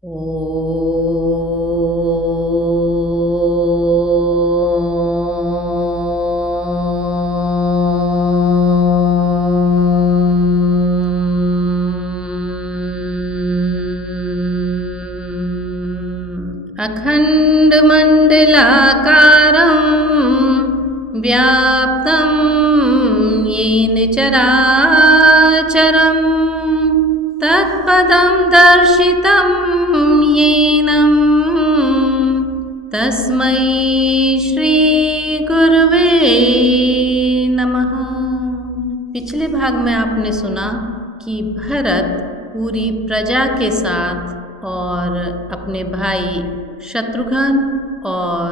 अखण्डमण्डलाकारं व्याप्तं येन चराचरं तत्पदं दर्शितं येन तस्मै श्री गुरवे नमः। पिछले भाग में आपने सुना कि भरत पूरी प्रजा के साथ और अपने भाई शत्रुघ्न और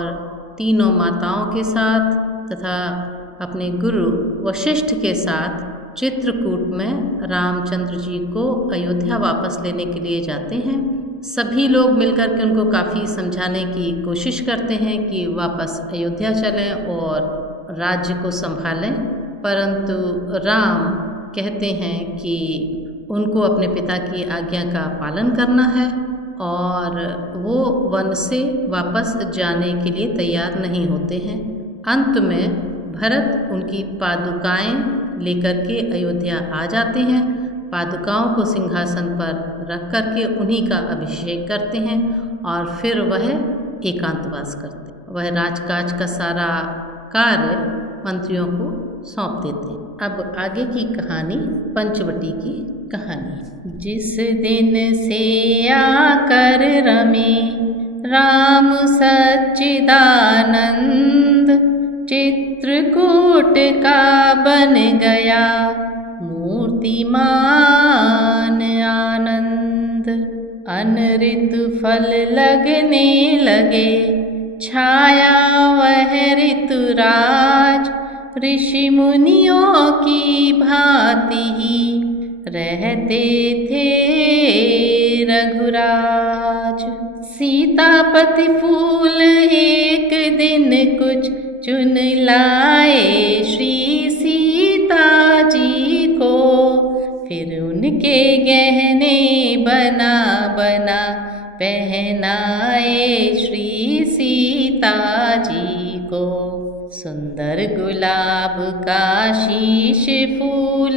तीनों माताओं के साथ तथा अपने गुरु वशिष्ठ के साथ चित्रकूट में रामचंद्र जी को अयोध्या वापस लेने के लिए जाते हैं। सभी लोग मिलकर के उनको काफ़ी समझाने की कोशिश करते हैं कि वापस अयोध्या चलें और राज्य को संभालें, परंतु राम कहते हैं कि उनको अपने पिता की आज्ञा का पालन करना है और वो वन से वापस जाने के लिए तैयार नहीं होते हैं। अंत में भरत उनकी पादुकाएं लेकर के अयोध्या आ जाते हैं। पादुकाओं को सिंहासन पर रख करके उन्हीं का अभिषेक करते हैं और फिर वह एकांतवास करते हैं। वह राजकाज का सारा कार्य मंत्रियों को सौंप देते हैं। अब आगे की कहानी पंचवटी की कहानी। जिस दिन से आकर रमे राम सच्चिदानंद चित्रकूट का बन गया मूर्तिमान आनंद। अनृत फल लगने लगे छाया वह ऋतुराज ऋषि मुनियों की भांति ही रहते थे रघुराज। सीतापति फूल एक दिन कुछ चुन लाए श्री सीता जी को, फिर उनके गहने बना बना पहनाए श्री सीता जी को। सुंदर गुलाब का शीश फूल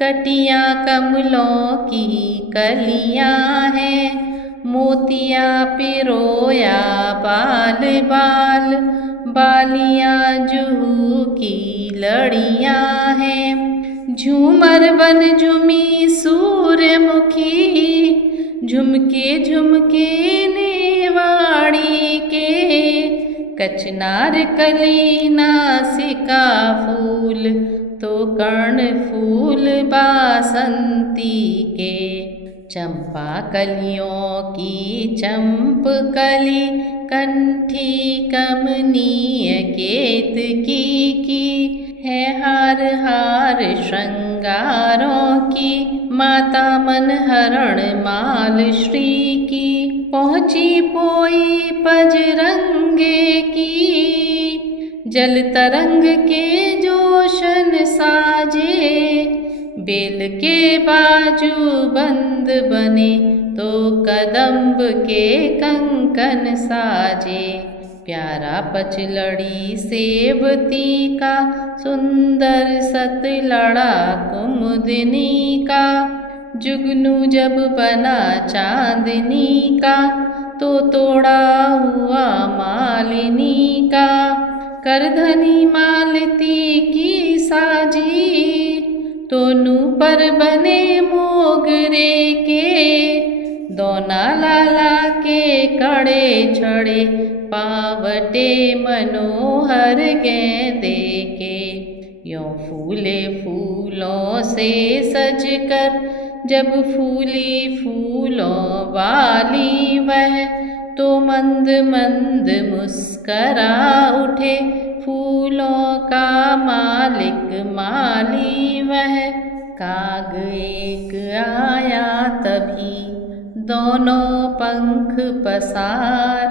कटियां कमलों की कलियां हैं, मोतिया पिरोया बाल बाल बालियां जूहू की लड़ियां हैं। झूमर बन झूमी सूर्यमुखी झुमके झुमके नेवाड़ी के, कचनार कली नासिका फूल तो कर्ण फूल बासंती के। चंपा कलियों की चंपकली कंठी कमनीय केतकी की है हार हार श्रृंगारों की माता मनहरण माल श्री की। पहुँची पोई पजरंगे की जल तरंग के जोशन साजे, बेल के बाजू बंद बने तो कदम्ब के कंकन साजे। प्यारा पचलड़ी सेवती का सुंदर सतलड़ा कुमुदनी का, जुगनू जब बना चांदनी का तो तोड़ा हुआ मालिनी का। करधनी मालती की साजी तोनू पर बने मोगरे के, दोना लाला के कड़े छड़े पावटे मनोहर गेंदे के। यों फूले फूलों से सजकर जब फूली फूलों वाली वह, तो मंद मंद मुस्करा उठे फूलों का मालिक माली वह। काग एक आया तभी दोनों पंख पसार,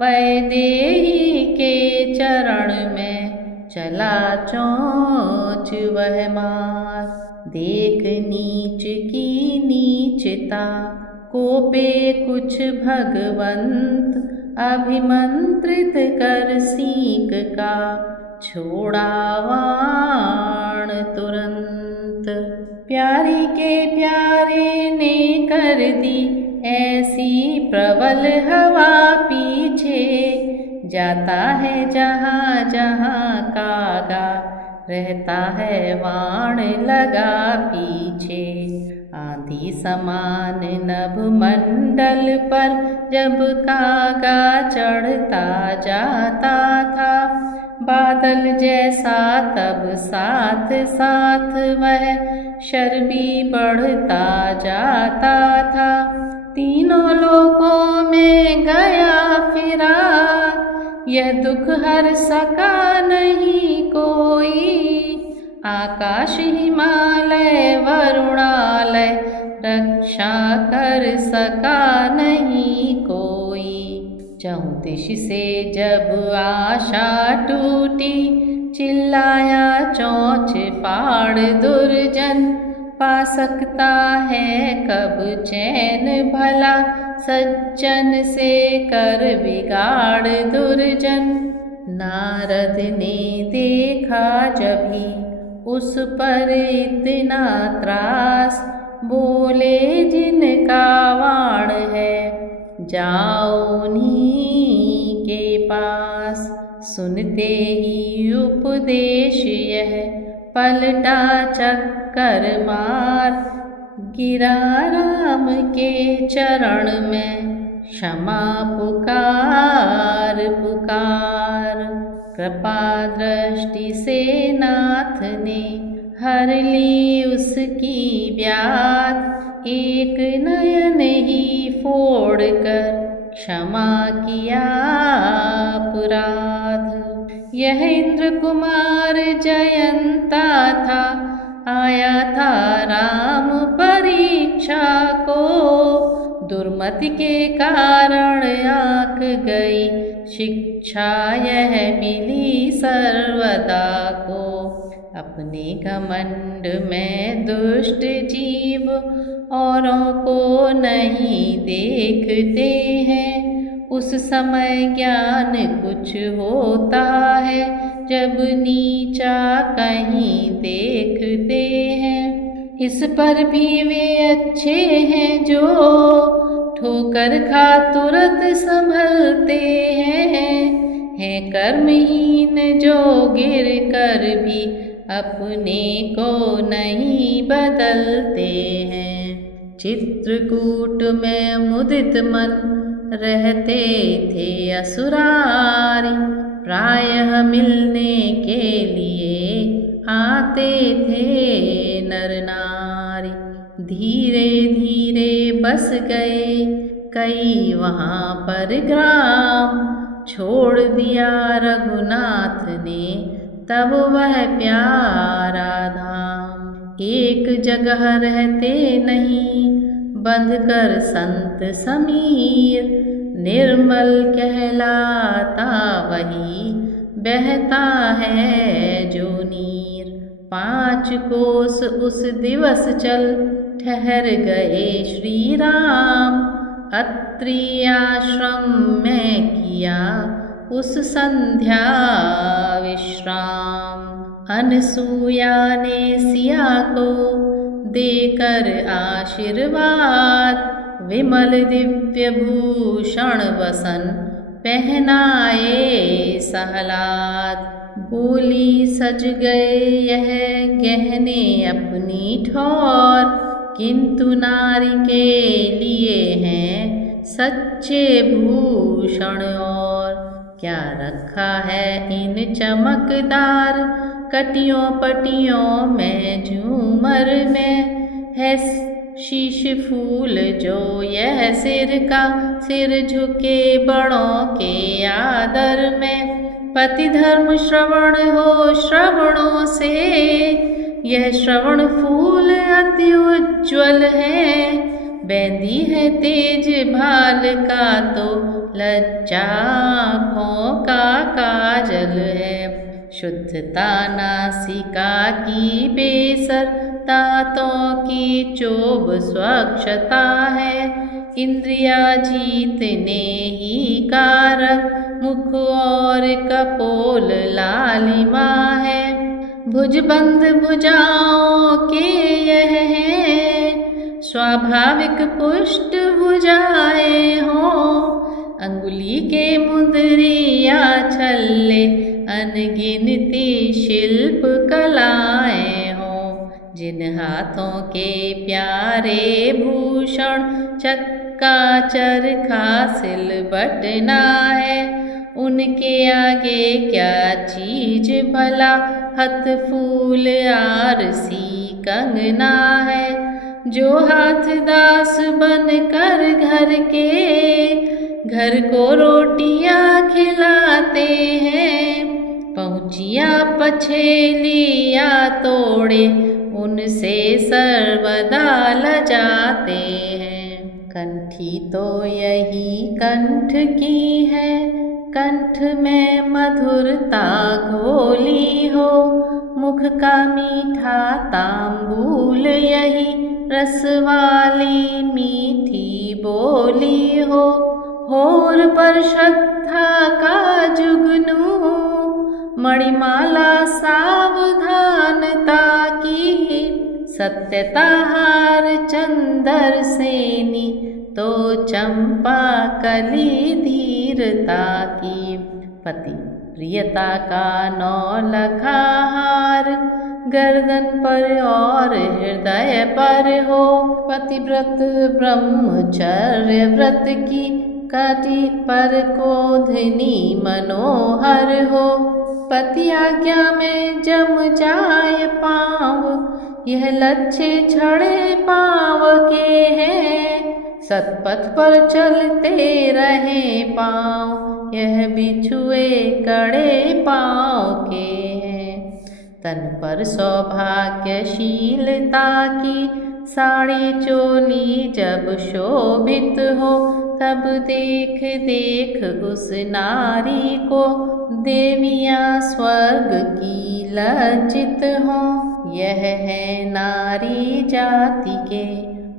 वैदेही के चरण में चला चोंच वह मार। देख नीच की नीचता कोपे कुछ भगवंत अभिमंत्रित कर सीक का छोड़ा वाण तुरंत। प्यारी के प्यारे ने कर दी ऐसी प्रबल हवा पीछे, जाता है जहाँ जहाँ कागा रहता है वाण लगा पीछे। आंधी समान नभ मंडल पर जब कागा चढ़ता जाता था, बादल जैसा तब साथ साथ वह शर भी बढ़ता जाता था। तीनों लोकों में गया फिरा, यह दुख हर सका नहीं कोई। आकाश हिमालय वरुणालय रक्षा कर सका नहीं कोई। चौंतीस से जब आशा टूटी, चिल्लाया चोंच फाड़ दुर्जन। पा सकता है कब चैन भला, सज्जन से कर बिगाड़ दुर्जन। नारद ने देखा जभी उस पर इतना त्रास, बोले जिनका वाण है जाओ उन्हीं के पास। सुनते ही उपदेश यह पलटा चक्कर मार, गिरा राम के चरण में क्षमा पुकार पुकार। कृपा दृष्टि से नाथ ने हर ली उसकी व्याध, एक नयन ही फोड़ कर क्षमा किया अपराध। यह इंद्र कुमार जयंता था, आया था राम परीक्षा को। दुर्मति के कारण आँख गई शिक्षा, यह मिली सर्वदा को। अपने घमंड में दुष्ट जीव औरों को नहीं देखते हैं। उस समय ज्ञान कुछ होता है, जब नीचा कहीं देखते हैं। इस पर भी वे अच्छे हैं जो ठोकर खा तुरंत संभलते हैं कर्महीन जो गिर कर भी अपने को नहीं बदलते हैं। चित्रकूट में मुदित मन रहते थे असुरारी, प्रायः मिलने के लिए आते थे नर नारी। धीरे धीरे बस गए कई वहाँ पर ग्राम, छोड़ दिया रघुनाथ ने तब वह प्यारा धाम। एक जगह रहते नहीं बंध कर संत समीर, निर्मल कहलाता वही बहता है जो नीर। 5 कोस उस दिवस चल ठहर गए श्री राम, अत्रि आश्रम में किया उस संध्या विश्राम। अनसुया ने सिया को देकर आशीर्वाद, विमल दिव्य भूषण वसन पहनाए सहलाद। बोली सज गए यह गहने अपनी ठौर, किंतु नारी के लिए हैं सच्चे भूषण और। क्या रखा है इन चमकदार कटियों पटियों में झूमर में, है शीश फूल जो यह सिर का सिर झुके बड़ों के आदर में। पति धर्म श्रवण हो श्रवणों से, यह श्रवण फूल अति उज्ज्वल है। बेंदी है तेज भाल का तो लज्जा आँखों का काजल है। शुद्धता नासिका की बेसर, दांतों की चोब स्वच्छता है। इंद्रिया जीतने ही कारक मुख और कपोल लालिमा है। भुजबंद भुजाओं के यह है, स्वाभाविक पुष्ट भुजाएं हों। अंगुली के मुद्रिया छल्ले अनगिनती शिल्प कलाएं हों। जिन हाथों के प्यारे भूषण चक्का चरखा सिलबट ना है, उनके आगे क्या चीज भला हथ फूल आरसी कंगना है। जो हाथ दास बन कर घर को रोटियां खिलाते हैं, पहुँचिया पछेलिया तोड़े उनसे सर्वदा लजाते हैं। कंठी तो यही कंठ की है, कंठ में मधुरता घोली हो। मुख का मीठा तांबूल यही रस वाली मीठी बोली हो। होर पर श्रद्धा का जुगनू, मणिमाला सावधानता की। सत्यता हार चंदर सेनी, तो चंपा कली धीरता की। पति प्रियता का 9 लखा हार, गर्दन पर और हृदय पर हो। पतिव्रत ब्रह्मचर्य व्रत की काटी पर कोधनी मनोहर हो। पति आज्ञा में जम जाए पाँव, यह लच्छे छड़े पाँव के हैं। सतपथ पर चलते रहे पाँव, यह बिछुए कड़े पाँव के हैं। तन पर सौभाग्यशीलता की साड़ी चोली जब शोभित हो, तब देख देख उस नारी को देवियाँ स्वर्ग की लज्जित हो। यह है नारी जाति के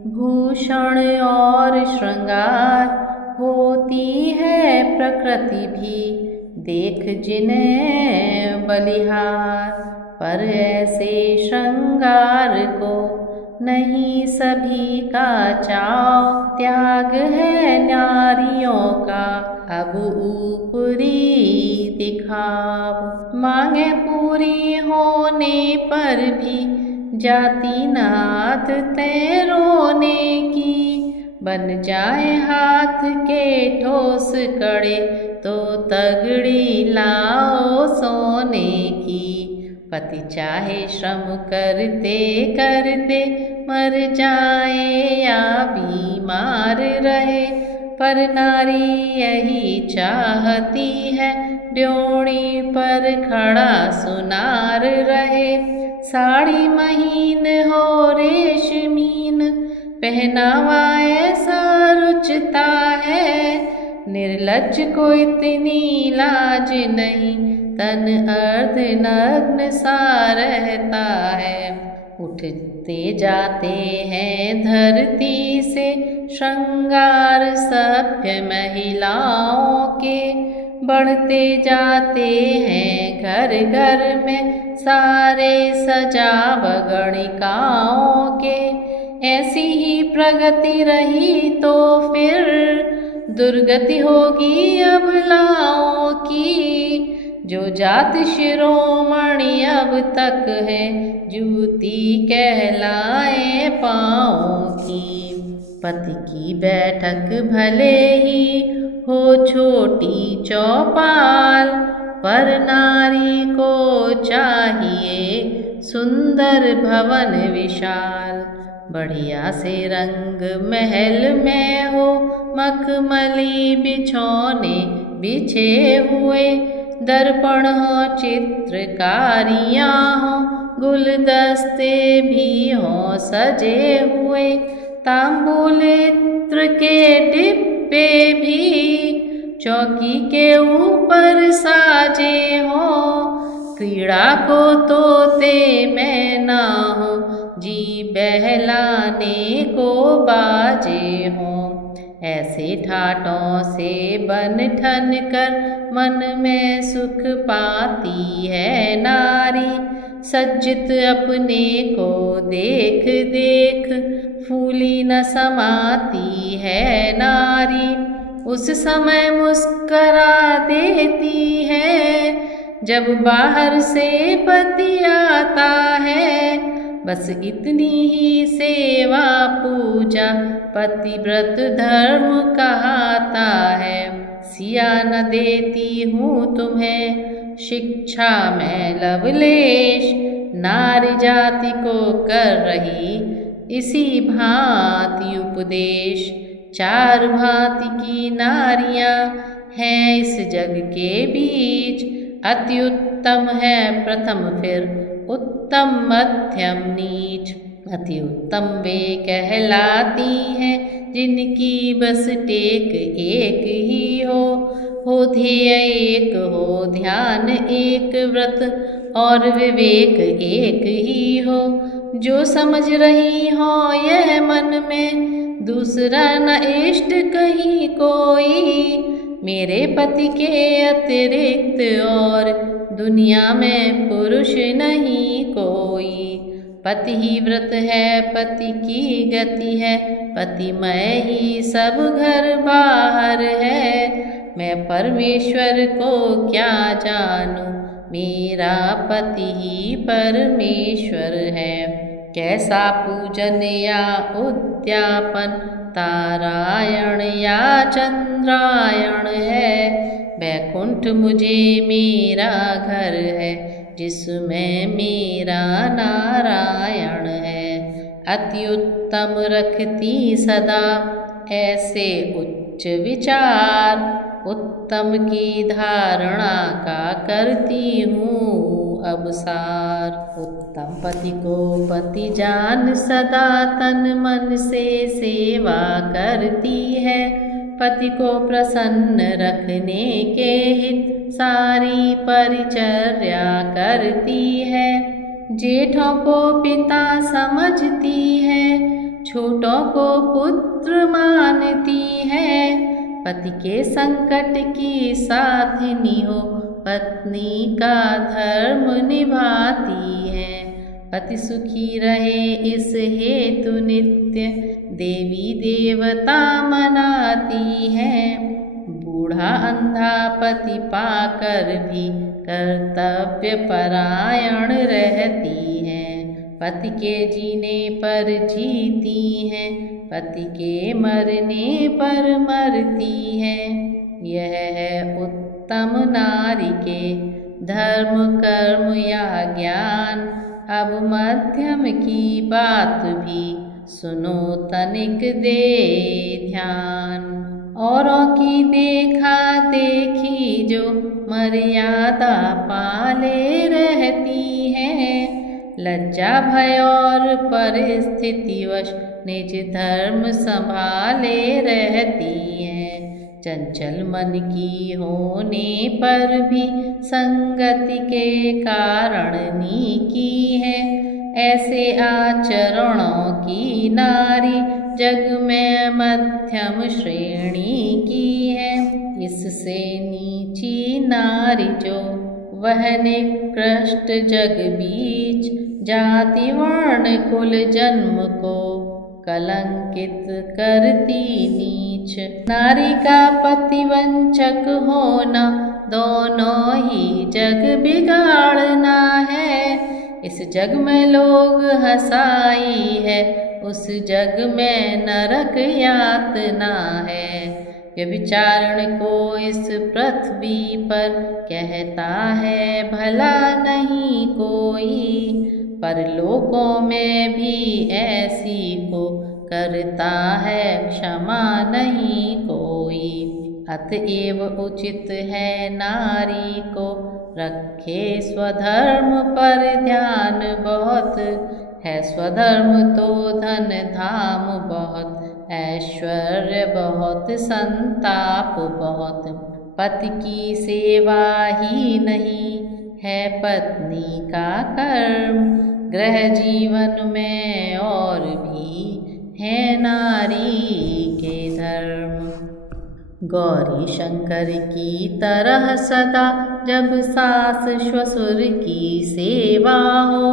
भूषण और श्रृंगार, होती है प्रकृति भी देख जिन्हें बलिहार। पर ऐसे श्रृंगार को नहीं सभी का चाव, त्याग है नारियों का अब ऊपरी दिखाव। मांगे पूरी होने पर भी जाति नाथ तय रोने की। बन जाए हाथ के ठोस कड़े, तो तगड़ी लाओ सोने की। पति चाहे श्रम करते करते मर जाए या बीमार रहे, पर नारी यही चाहती है ड्योढ़ी पर खड़ा सुनार रहे। साड़ी महीन हो रेशमीन, पहनावा ऐसा रुचता है। निर्लज्ज को इतनी लाज नहीं, तन अर्धनग्न सा रहता है। उठते जाते हैं धरती से श्रृंगार सभ्य महिलाओं के, बढ़ते जाते हैं घर घर में सारे सजाव गणिकाओं के। ऐसी ही प्रगति रही तो फिर दुर्गति होगी अबलाओं की। जो जात शिरोमणि अब तक है, जूती कहलाए पाँवों की। पति की बैठक भले ही हो छोटी चौपाल, पर नारी को चाहिए सुंदर भवन विशाल। बढ़िया से रंग महल में हो, मखमली बिछौने बिछे हुए। दर्पण हो, चित्रकारियाँ हो, गुलदस्ते भी हों सजे हुए। तांबूल इत्र के डिब्बे भी चौकी के ऊपर साजे हों। क्रीड़ा को तोते मैना हो, जी बहलाने को बाजे हों। ऐसे ठाटों से बन ठन कर मन में सुख पाती है नारी। सज्जित अपने को देख देख फूली न समाती है नारी। उस समय मुस्करा देती है जब बाहर से पति आता है। बस इतनी ही सेवा पूजा पतिव्रत धर्म कहता है। सिया न देती हूँ तुम्हें शिक्षा में लवलेश, नारी जाति को कर रही इसी भांति उपदेश। चार भांति की नारियां हैं इस जग के बीच, अति उत्तम है प्रथम फिर उत्तम मध्यम नीच। अति उत्तम वे कहलाती हैं जिनकी बस टेक एक ही हो ध्येय एक हो, ध्यान एक, व्रत और विवेक एक ही हो। जो समझ रही हो यह मन में दूसरा न इष्ट कहीं कोई, मेरे पति के अतिरिक्त और दुनिया में पुरुष नहीं कोई। पति ही व्रत है, पति की गति है, पतिमय ही सब घर बाहर है। मैं परमेश्वर को क्या जानूं, मेरा पति ही परमेश्वर है। कैसा पूजन या उद्यापन, तारायण या चंद्रायण है। वैकुंठ मुझे मेरा घर है, जिसमें मेरा नारायण है। अति उत्तम रखती सदा ऐसे उच्च विचार, उत्तम की धारणा का करती हूँ अवसार। उत्तम पति को पति जान सदा तन मन से सेवा करती है। पति को प्रसन्न रखने के हित सारी परिचर्या करती है। जेठों को पिता समझती है, छोटों को पुत्र मानती है। पति के संकट की साथिनी हो, पत्नी का धर्म निभाती है। पति सुखी रहे इस हेतु नित्य देवी देवता मनाती है। बूढ़ा अंधा पति पाकर भी कर्तव्य परायण रहती है। पति के जीने पर जीती है, पति के मरने पर मरती है। यह है उत्तम नारी के धर्म कर्म या ज्ञान। अब मध्यम की बात भी सुनो तनिक दे ध्यान। औरों की देखा देखी जो मर्यादा पाले रहती है, लज्जा भय और परिस्थितिवश निज धर्म संभाले रहती है। चंचल मन की होने पर भी संगति के कारण नीकी है। ऐसे आचरणों की नारी जग में मध्यम श्रेणी की है। इससे नीची नारी जो वह निकृष्ट जग बीच, जाति वर्ण कुल जन्म को कलंकित करती नीच। नारी का पति वंचक होना दोनों ही जग बिगाड़ना है। इस जग में लोग हंसाई है, उस जग में नरक यातना है। व्यभिचारण को इस पृथ्वी पर कहता है भला नहीं कोई, परलोकों में भी ऐसी को करता है क्षमा नहीं कोई। अतएव उचित है नारी को रखे स्वधर्म पर ध्यान बहुत है। स्वधर्म तो धन धाम बहुत, ऐश्वर्य बहुत, संताप बहुत। पति की सेवा ही नहीं है पत्नी का कर्म, गृह जीवन में और भी है नारी के धर्म। गौरी शंकर की तरह सदा जब सास ससुर की सेवा हो,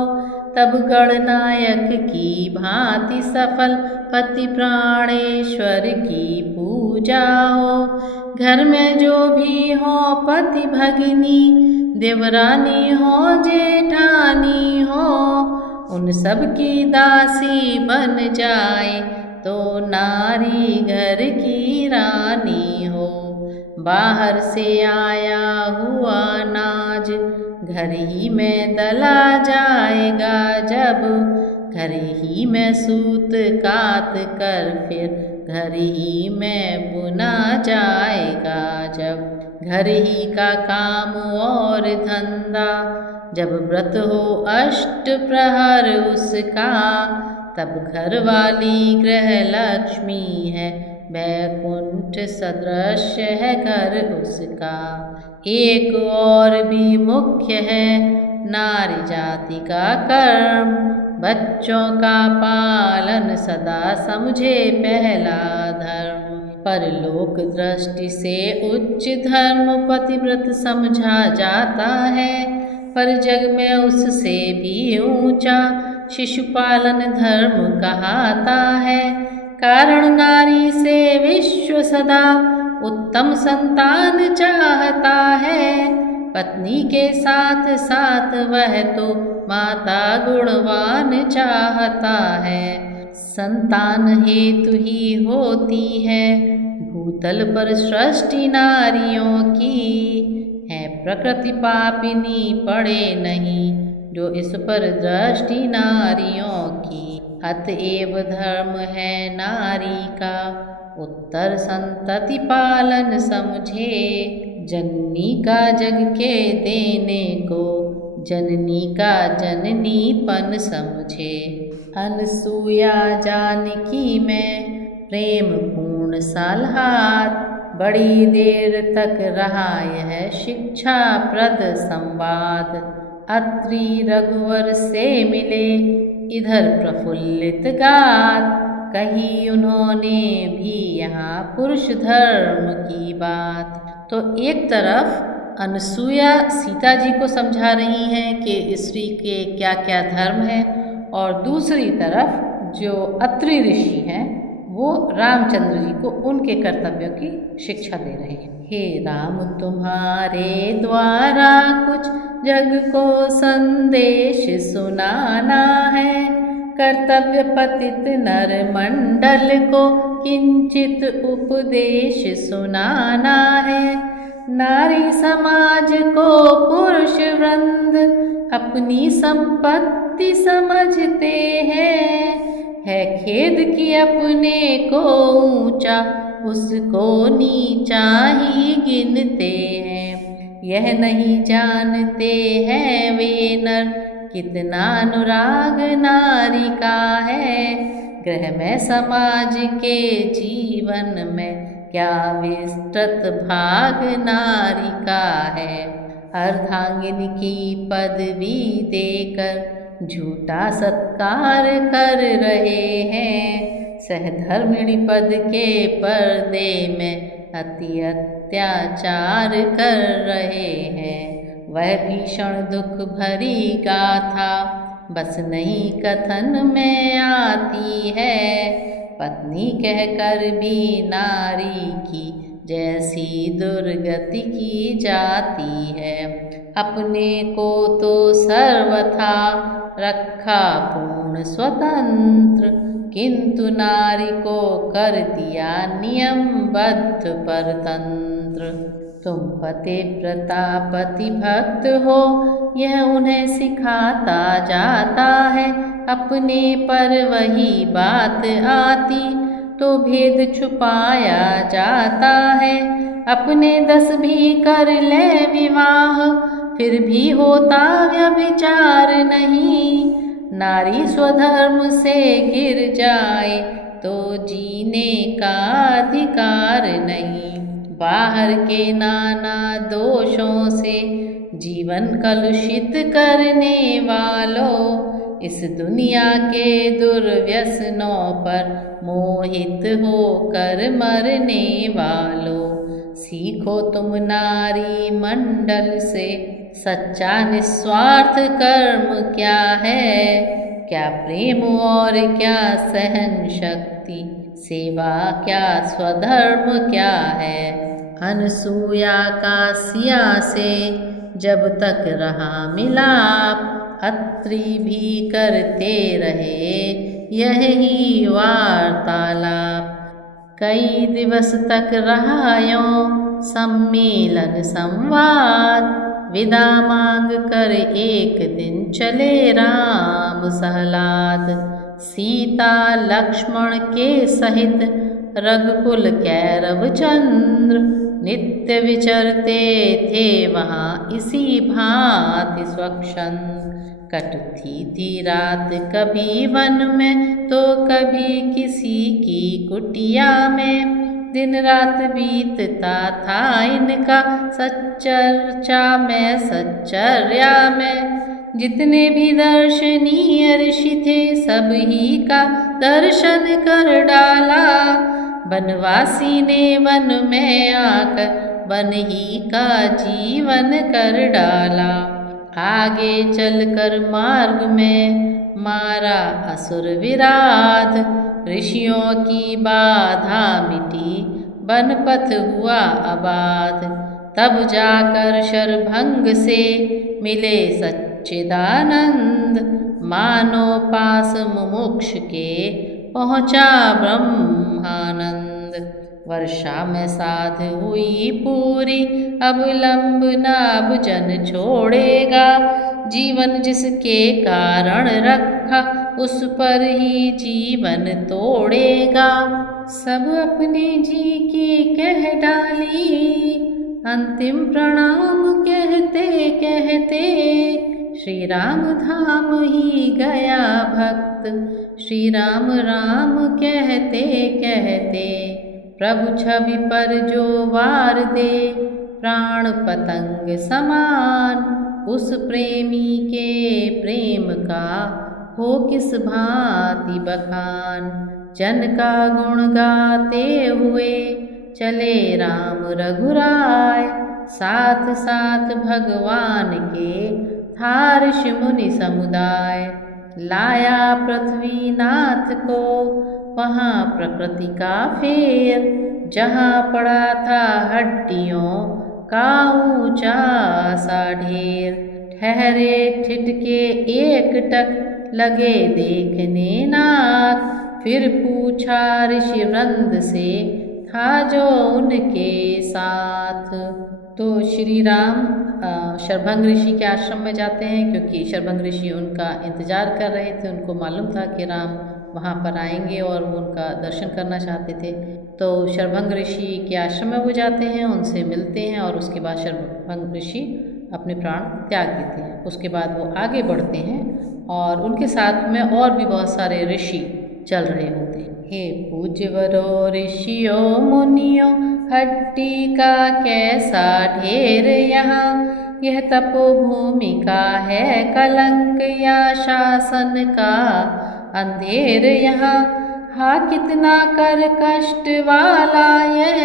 तब गणनायक की भांति सफल पति प्राणेश्वर की पूजा हो। घर में जो भी हो पति भगिनी, देवरानी हो जेठानी हो, उन सब की दासी बन जाए तो नारी घर की रानी हो। बाहर से आया हुआ नाज घर ही में दला जाएगा जब, घर ही में सूत कात कर फिर घर ही में बुना जाएगा जब। घर ही का काम और धंधा जब व्रत हो अष्ट प्रहर उसका, तब घर वाली गृह लक्ष्मी है, वैकुंठ सदृश है घर उसका। एक और भी मुख्य है नारी जाति का कर्म, बच्चों का पालन सदा समझे पहला धर्म। परलोक दृष्टि से उच्च धर्म पतिव्रत समझा जाता है, पर जग में उससे भी ऊंचा शिशुपालन धर्म कहाता है। कारण नारी से विश्व सदा उत्तम संतान चाहता है, पत्नी के साथ साथ वह तो माता गुणवान चाहता है। संतान हेतु ही होती है भूतल पर सृष्टि नारियों की, है प्रकृति पापिनी पड़े नहीं जो इस पर दृष्टि नारियों की। अतएव धर्म है नारी का उत्तर संतति पालन समझे, जननी का जग के देने को जननी का जननीपन समझे। अनसूया जानकी में प्रेम पूर्ण सालहार, बड़ी देर तक रहा यह शिक्षाप्रद संवाद। अत्रि रघुवर से मिले इधर प्रफुल्लित गात, कही उन्होंने भी यहाँ पुरुष धर्म की बात। तो एक तरफ अनसूया सीता जी को समझा रही हैं कि स्त्री के क्या क्या धर्म हैं, और दूसरी तरफ जो अत्रि ऋषि हैं वो रामचंद्र जी को उनके कर्तव्यों की शिक्षा दे रहे हैं। हे राम तुम्हारे द्वारा कुछ जग को संदेश सुनाना है, कर्तव्य पतित नर मंडल को किंचित उपदेश सुनाना है। नारी समाज को पुरुष वृंद अपनी संपत्ति समझते हैं, है खेद कि अपने को ऊंचा उसको नीचा ही गिनते हैं। यह नहीं जानते हैं वे नर कितना अनुराग नारी का है, गृह में समाज के जीवन में क्या विस्तृत भाग नारी का है। अर्धांगिनी की पदवी देकर झूठा सत्कार कर रहे हैं, सहधर्मिणी पद के पर्दे में अति अत्याचार कर रहे हैं। वह भीषण दुख भरी गाथा बस नहीं कथन में आती है, पत्नी कहकर भी नारी की जैसी दुर्गति की जाती है। अपने को तो सर्वथा रखा पूर्ण स्वतंत्र, किंतु नारी को कर दिया नियमबद्ध परतंत्र। तुम पतिव्रता पति भक्त हो यह उन्हें सिखाता जाता है, अपने पर वही बात आती तो भेद छुपाया जाता है। अपने 10 भी कर ले विवाह फिर भी होता व्यभिचार नहीं, नारी स्वधर्म से गिर जाए तो जीने का अधिकार नहीं। बाहर के नाना दोषों से जीवन कलुषित करने वालों, इस दुनिया के दुर्व्यसनों पर मोहित होकर मरने वालों। सीखो तुम नारी मंडल से सच्चा निस्वार्थ कर्म क्या है, क्या प्रेम और क्या सहन शक्ति, सेवा क्या स्वधर्म क्या है। अनसूया कासिया से जब तक रहा मिलाप, अत्रि भी करते रहे यही वार्तालाप। कई दिवस तक रहा यों सम्मेलन संवाद, विदा मांग कर एक दिन चले राम सहलाद। सीता लक्ष्मण के सहित रघुकुल कैरव चंद्र, नित्य विचरते थे वहाँ इसी भांति स्वच्छंद। कटती थी रात कभी वन में तो कभी किसी की कुटिया में, दिन रात बीतता था इनका सच्चर्चा में सच्चर्या में। जितने भी दर्शनीय ऋषि थे सब ही का दर्शन कर डाला, वनवासी ने वन में आकर वन ही का जीवन कर डाला। आगे चलकर मार्ग में मारा असुर विराध, ऋषियों की बाधा मिटी बनपथ हुआ आबाद। तब जाकर शरभंग से मिले सच्चिदानंद, मानो पास मुमुक्ष के पहुँचा ब्रह्मानंद। वर्षा में साध हुई पूरी, अब लंब नाभ जन छोड़ेगा। जीवन जिसके कारण रखा उस पर ही जीवन तोड़ेगा। सब अपने जी की कह डाली अंतिम प्रणाम कहते कहते, श्री राम धाम ही गया भक्त श्री राम राम कहते कहते। प्रभु छवि पर जो वार दे प्राण पतंग समान, उस प्रेमी के प्रेम का हो किस भांति बखान। जन का गुण गाते हुए चले राम रघुराय, साथ साथ भगवान के था ऋषि मुनि समुदाय। लाया पृथ्वीनाथ को वहाँ प्रकृति का फेर, जहाँ पड़ा था हड्डियों का ऊंचा सा ढेर। ठहरे ठिठके एक टक लगे देखने नाक, फिर पूछा ऋषि वृंद से था जो उनके साथ। तो श्री राम शरभंग ऋषि के आश्रम में जाते हैं, क्योंकि शरभंग ऋषि उनका इंतजार कर रहे थे। उनको मालूम था कि राम वहाँ पर आएंगे और वो उनका दर्शन करना चाहते थे। तो शरभंग ऋषि के आश्रम में वो जाते हैं, उनसे मिलते हैं और उसके बाद शरभंग ऋषि अपने प्राण त्याग देते हैं। उसके बाद वो आगे बढ़ते हैं और उनके साथ में और भी बहुत सारे ऋषि चल रहे होते हैं। हे पूज्यवरो ऋषियों मुनियों, हड्डी का कैसा ढेर यहाँ। यह तपोभूमि का है कलंक या शासन का अंधेर यहाँ। हा कितना कर कष्ट वाला यह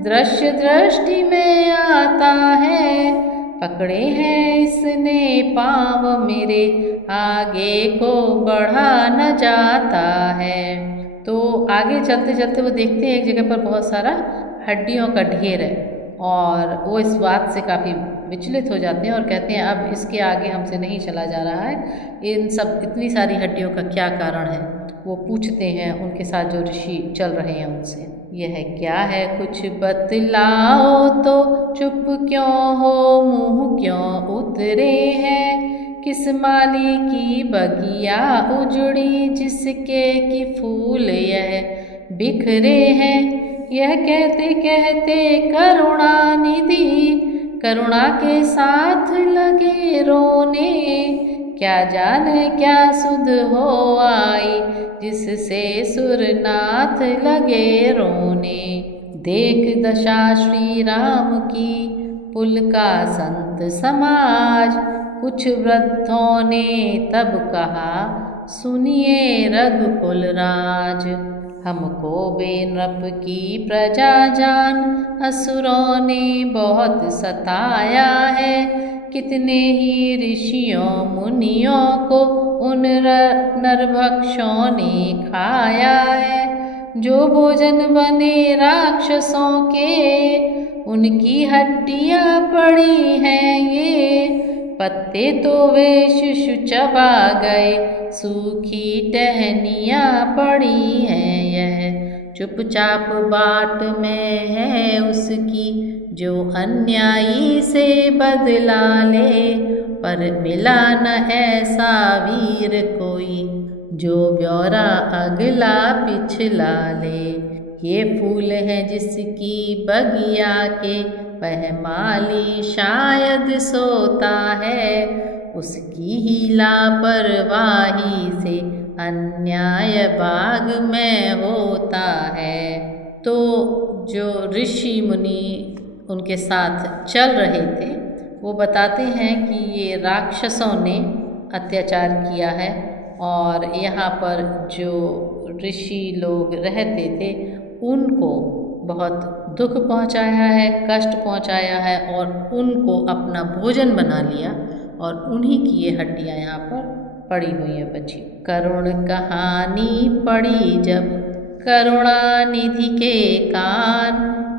दृश्य दृष्टि में आता है। पकड़े हैं इसने पाँव मेरे, आगे को बढ़ा न जाता है। तो आगे चलते चलते वो देखते हैं एक जगह पर बहुत सारा हड्डियों का ढेर है, और वो इस बात से काफ़ी विचलित हो जाते हैं और कहते हैं अब इसके आगे हमसे नहीं चला जा रहा है। इन सब इतनी सारी हड्डियों का क्या कारण है, वो पूछते हैं उनके साथ जो ऋषि चल रहे हैं उनसे। यह क्या है कुछ बतलाओ तो, चुप क्यों हो मुँह क्यों उतरे हैं। किस माली की बगिया उजड़ी जिसके कि फूल यह बिखरे हैं। यह कहते कहते करुणा निधि करुणा के साथ लगे रोने। क्या जाने क्या सुध हो आई जिससे सुरनाथ लगे रोने। देख दशा श्री राम की पुल का संत समाज, कुछ वृद्धों ने तब कहा, सुनिए रघुकुल राज, हमको बेनृप की प्रजा जान असुरों ने बहुत सताया है। कितने ही ऋषियों मुनियों को उन नरभक्षों ने खाया है। जो भोजन बने राक्षसों के, उनकी हड्डियाँ पड़ी हैं ये। पत्ते तो वे शिशु चबा गए, सूखी टहनियाँ पड़ी हैं यह। चुपचाप बाट में है उसकी, जो अन्यायी से बदला ले। पर मिला न ऐसा वीर कोई, जो ब्यौरा अगला पिछला ले। ये फूल है जिसकी बगिया के, वह माली शायद सोता है। उसकी ही लापरवाही से अन्याय बाग में होता है। तो जो ऋषि मुनि उनके साथ चल रहे थे, वो बताते हैं कि ये राक्षसों ने अत्याचार किया है और यहाँ पर जो ऋषि लोग रहते थे उनको बहुत दुख पहुँचाया है, कष्ट पहुँचाया है और उनको अपना भोजन बना लिया और उन्हीं की ये हड्डियाँ यहाँ पर पड़ी हुई है बची। करुण कहानी पड़ी जब करुणानिधि के कान,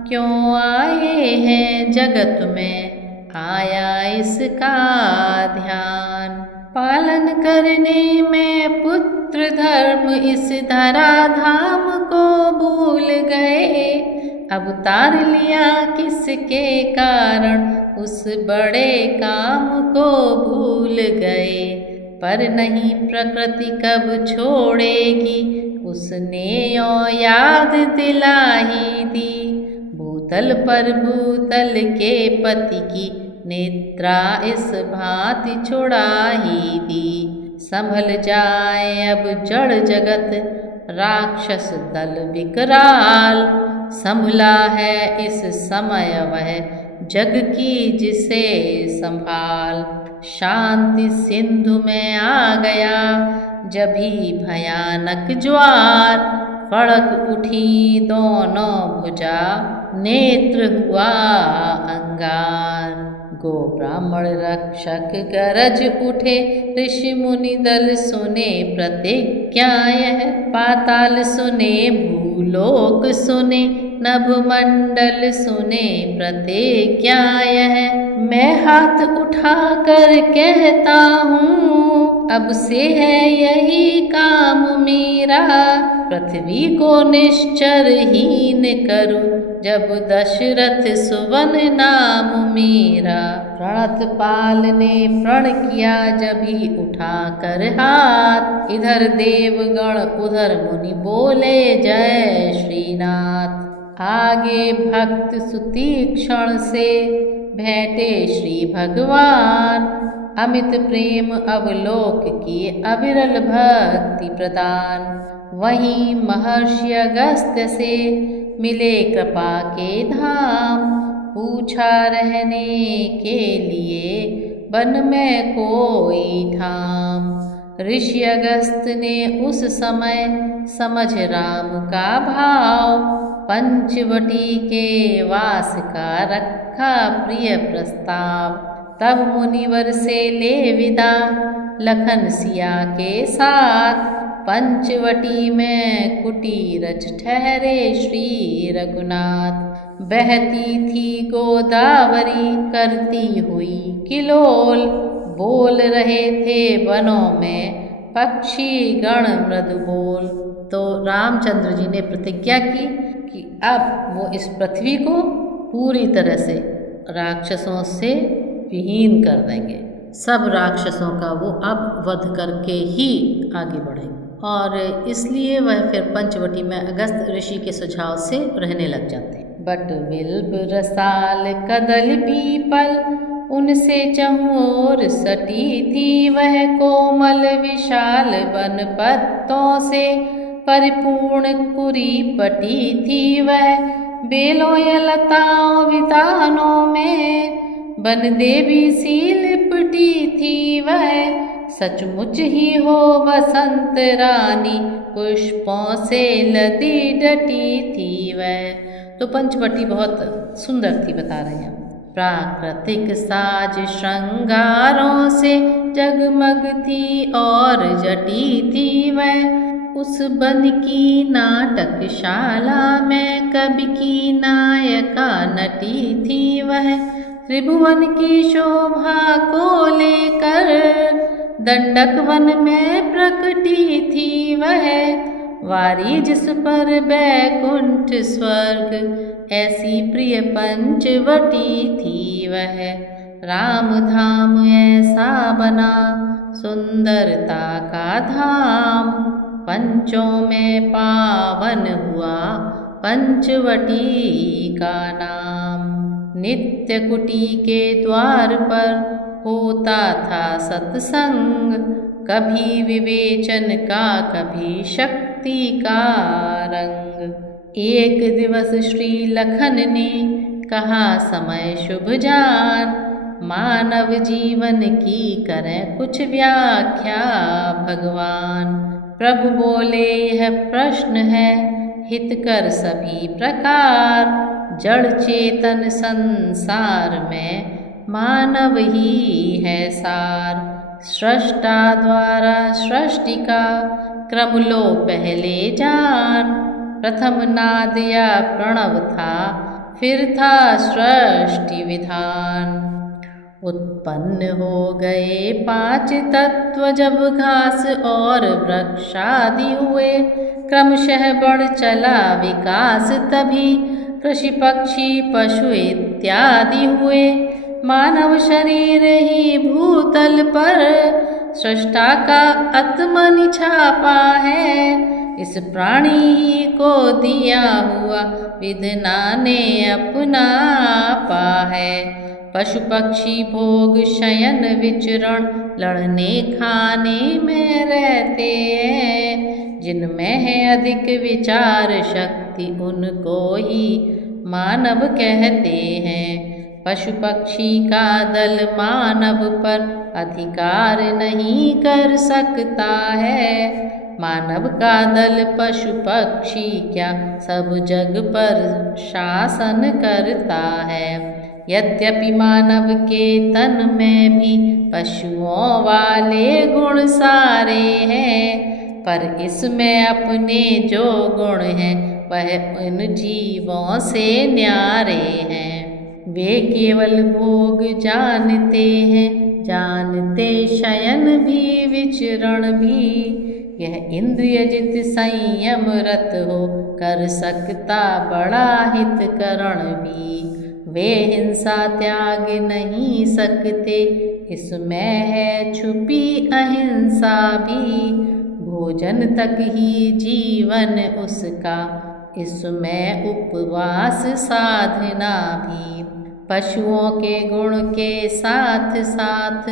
क्यों आए हैं जगत में आया इसका ध्यान। पालन करने में पुत्र धर्म इस धराधाम को भूल गए। अवतार लिया किसके कारण, उस बड़े काम को भूल गए। पर नहीं प्रकृति कब छोड़ेगी, उसने यो याद दिला ही दी। भूतल पर भूतल के पति की निद्रा इस भांति छुड़ा ही दी। संभल जाए अब जड़ जगत, राक्षस दल विकराल। संभला है इस समय वह जग की जिसे संभाल। शांति सिंधु में आ गया जभी भयानक ज्वार। फड़क उठी दोनों भुजा, नेत्र हुआ अंगार। गो ब्राह्मण रक्षक गरज उठे, ऋषि मुनि दल सुने प्रतिज्ञा यह। पाताल सुने भूलोक सुने, नभ मंडल सुने प्रतिज्ञा यह। मैं हाथ उठा कर कहता हूँ, अब से है यही काम मेरा। पृथ्वी को निश्चरहीन करूँ, जब दशरथ सुवन नाम मेरा। प्रणत पाल ने प्रण किया जभी उठा कर हाथ। इधर देवगण उधर मुनि बोले जय श्रीनाथ। आगे भक्त सुतीक्षण से भेंटे श्री भगवान। अमित प्रेम अवलोक किए अविरल भक्ति प्रदान। वहीं महर्षि अगस्त्य से मिले कृपा के धाम। पूछा रहने के लिए वन में कोई ठाम। ऋषि अगस्त्य ने उस समय समझ राम का भाव। पंचवटी के वास का रखा प्रिय प्रस्ताव। तब मुनिवर से ले विदा लखन सिया के साथ। पंचवटी में कुटी रच ठहरे श्री रघुनाथ। बहती थी गोदावरी करती हुई किलोल। बोल रहे थे वनों में पक्षी गण मृदु बोल। तो रामचंद्र जी ने प्रतिज्ञा की कि अब वो इस पृथ्वी को पूरी तरह से राक्षसों से विहीन कर देंगे। सब राक्षसों का वो अब वध करके ही आगे बढ़ेंगे। और इसलिए वह फिर पंचवटी में अगस्त ऋषि के सुझाव से रहने लग जाते हैं। बट बिल्ब रसाल कदल पीपल, उनसे चहुओर सटी थी वह कोमल विशाल वन पत्तों से परिपूर्ण पुरी पटी थी वह। बेलों या लताओं वितानों में बन देवी सील लिपटी थी वह, सचमुच ही हो बसंत रानी, पुष्पों से लदी डटी थी वह। तो पंचवटी बहुत सुंदर थी, बता रहे हैं। प्राकृतिक साज श्रृंगारों से जगमग थी और जटी थी वह, उस बन की नाटकशाला में कवि की नायिका नटी थी वह। त्रिभुवन की शोभा को लेकर दंडक वन में प्रकटी थी वह, वारी जिस पर बैकुंठ स्वर्ग, ऐसी प्रिय पंचवटी थी वह। राम धाम ऐसा बना सुंदरता का धाम, पंचों में पावन हुआ पंचवटी का नाम। नित्य कुटी के द्वार पर होता था सत्संग, कभी विवेचन का कभी शक्ति का रंग। एक दिवस श्री लखन ने कहा समय शुभ जान, मानव जीवन की करें कुछ व्याख्या भगवान। प्रभु बोले यह प्रश्न है हितकर सभी प्रकार, जड़ चेतन संसार में मानव ही है सार। सृष्टा द्वारा सृष्टि का क्रम लो पहले जान, प्रथम नाद या प्रणव था फिर था सृष्टि विधान। उत्पन्न हो गए पांच तत्व जब घास और वृक्ष आदि हुए, क्रमशः बढ़ चला विकास तभी कृषि पक्षी पशु इत्यादि हुए। मानव शरीर ही भूतल पर सृष्टा का आत्मनि छापा है, इस प्राणी ही को दिया हुआ विधना ने अपना आपा है। पशु पक्षी भोग शयन विचरण लड़ने खाने में रहते हैं, जिनमें है अधिक विचार शक्ति उनको ही मानव कहते हैं। पशु पक्षी का दल मानव पर अधिकार नहीं कर सकता है, मानव का दल पशु पक्षी क्या सब जग पर शासन करता है। यद्यपि मानव के तन में भी पशुओं वाले गुण सारे हैं, पर इसमें अपने जो गुण हैं वह उन जीवों से न्यारे हैं। वे केवल भोग जानते हैं, जानते शयन भी विचरण भी, यह इंद्रिय जित संयम रत हो कर सकता बड़ा हितकरण भी। वे हिंसा त्याग नहीं सकते, इसमें है छुपी अहिंसा भी। भोजन तक ही जीवन उसका, इसमें उपवास साधना भी। पशुओं के गुण के साथ साथ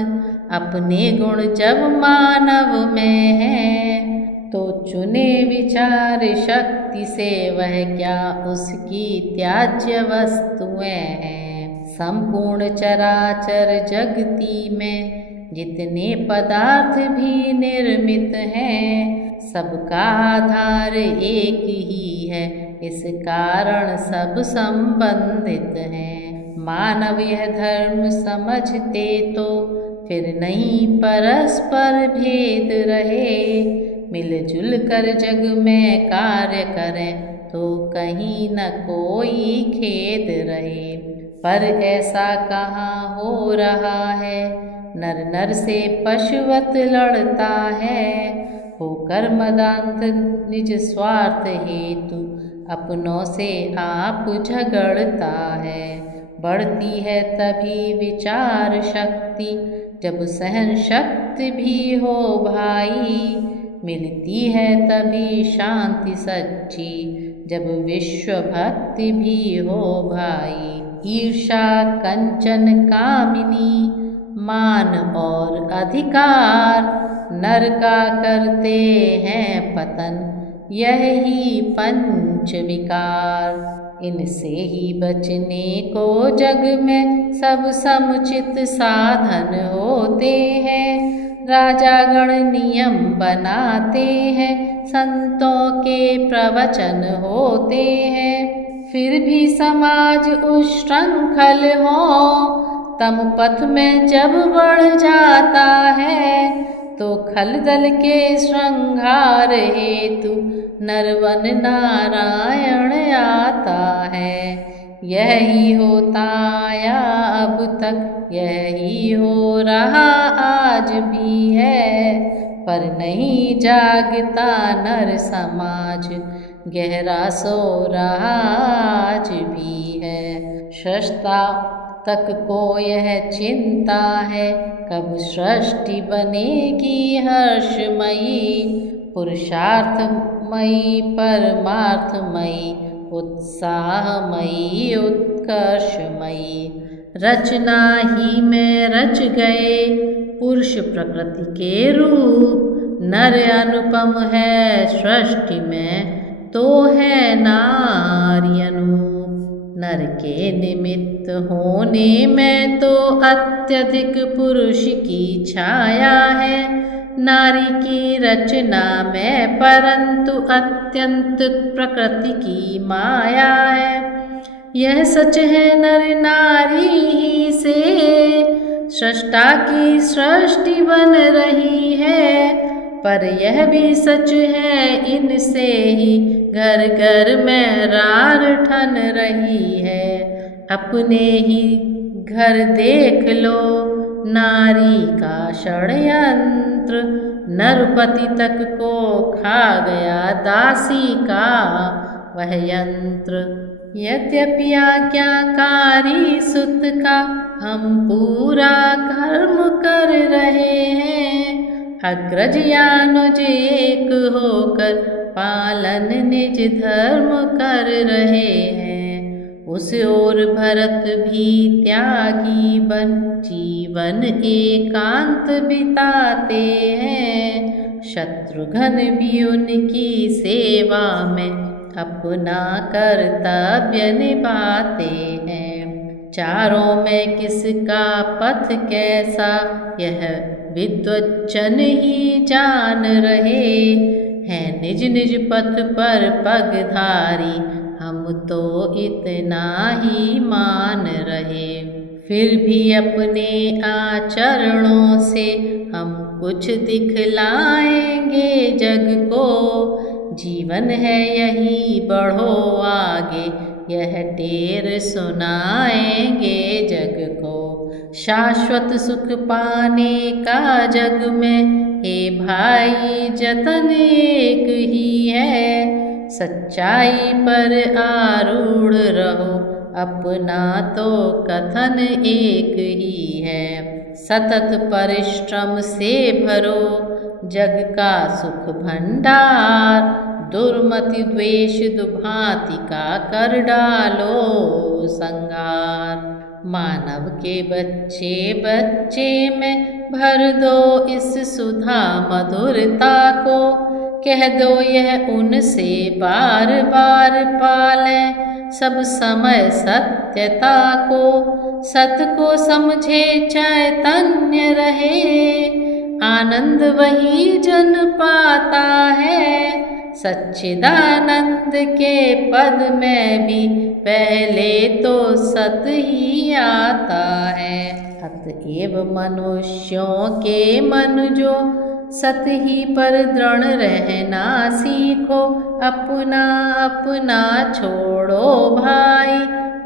अपने गुण जब मानव में है, तो चुने विचार शक्ति से वह क्या उसकी त्याज्य वस्तुएं हैं। संपूर्ण चराचर जगती में जितने पदार्थ भी निर्मित हैं, सबका आधार एक ही है, इस कारण सब संबंधित हैं। मानव यह धर्म समझते तो फिर नहीं परस्पर भेद रहे, मिलजुल कर जग में कार्य करें तो कहीं न कोई खेद रहे। पर ऐसा कहाँ हो रहा है, नर नर से पशुवत लड़ता है, होकर मदांत निज स्वार्थ हेतु अपनों से आप झगड़ता है। बढ़ती है तभी विचार शक्ति जब सहन शक्ति भी हो भाई, मिलती है तभी शांति सच्ची जब विश्व भक्ति भी हो भाई। ईर्षा कंचन कामिनी मान और अधिकार, नर का करते हैं पतन यही पंच विकार। इनसे ही बचने को जग में सब समुचित साधन होते हैं। राजागण नियम बनाते हैं, संतों के प्रवचन होते हैं। फिर भी समाज उच्छृंखल हो, तम पथ में जब बढ़ जाता है, तो खलदल के श्रृंगार हेतु नरवन नारायण आता है। यही होता आया अब तक, यही हो रहा आज भी है, पर नहीं जागता नर समाज, गहरा सो रहा आज भी है। सृष्टा तक को यह चिंता है, कब सृष्टि बनेगी हर्षमयी, पुरुषार्थमयी परमार्थमयी, उत्साहमयी उत्कर्षमयी। रचना ही में रच गए पुरुष प्रकृति के रूप, नर अनुपम है सृष्टि में, तो है नारी अनूप। नर के निमित्त होने में तो अत्यधिक पुरुष की छाया है, नारी की रचना में परंतु अत्यंत प्रकृति की माया है। यह सच है नर नारी ही से सृष्टा की सृष्टि बन रही है, पर यह भी सच है इनसे ही घर घर में रार ठन रही है। अपने ही घर देख लो नारी का षड्यंत्र, नरपति तक को खा गया दासी का वह यंत्र। यद्यपि आज्ञाकारी सुत का हम पूरा कर्म कर रहे हैं, अग्रज यानुज एक होकर पालन निज धर्म कर रहे हैं। उस ओर भरत भी त्यागी बन जीवन एकांत बिताते हैं, शत्रुघ्न भी उनकी सेवा में अपना कर्तव्य निभाते हैं। चारों में किसका पथ कैसा यह विद्वज्जन ही जान रहे हैं, निज निज पथ पर पगधारी हम तो इतना ही मान रहे। फिर भी अपने आचरणों से हम कुछ दिखलाएंगे जग को, जीवन है यही बढ़ो आगे, यह टेर सुनाएंगे जग को। शाश्वत सुख पाने का जग में हे भाई जतन एक ही है, सच्चाई पर आरूढ़ रहो अपना तो कथन एक ही है। सतत परिश्रम से भरो जग का सुख भंडार, दुर्मति द्वेष दुभांति का कर डालो संगार। मानव के बच्चे बच्चे में भर दो इस सुधा मधुरता को, कह दो यह उनसे बार बार पालें सब समय सत्यता को। सत को समझे चैतन्य रहे, आनंद वही जन पाता है, सच्चिदानंद के पद में भी पहले तो सत ही आता है। अतएव मनुष्यों के मन जो सत ही पर दृढ़ रहना सीखो, अपना अपना छोड़ो भाई,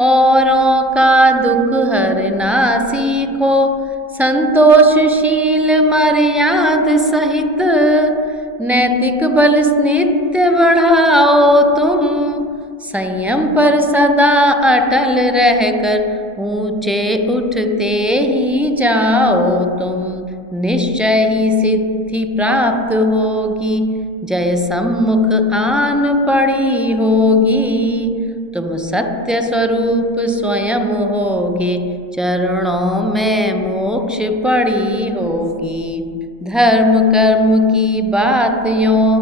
औरों का दुख हरना सीखो। संतोषशील मर्याद सहित नैतिक बल नित्य बढ़ाओ तुम, संयम पर सदा अटल रहकर ऊंचे उठते ही जाओ तुम। निश्चय ही सिद्धि प्राप्त होगी, जय सम्मुख आन पड़ी होगी। तुम सत्य स्वरूप स्वयं होगे, चरणों में मोक्ष पड़ी होगी। धर्म कर्म की बात यों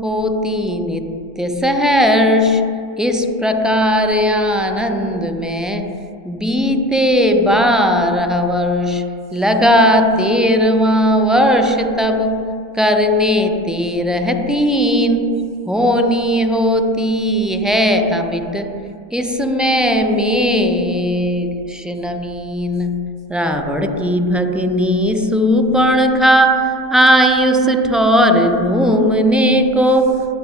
होती नित्य सहर्ष, इस प्रकार आनंद में बीते 12 वर्ष, लगा 13वां वर्ष तब करने 13 होनी होती है अमिट इसमें मेघ नमीन। रावण की भगिनी सूर्पणखा आई उस ठौर घूमने को,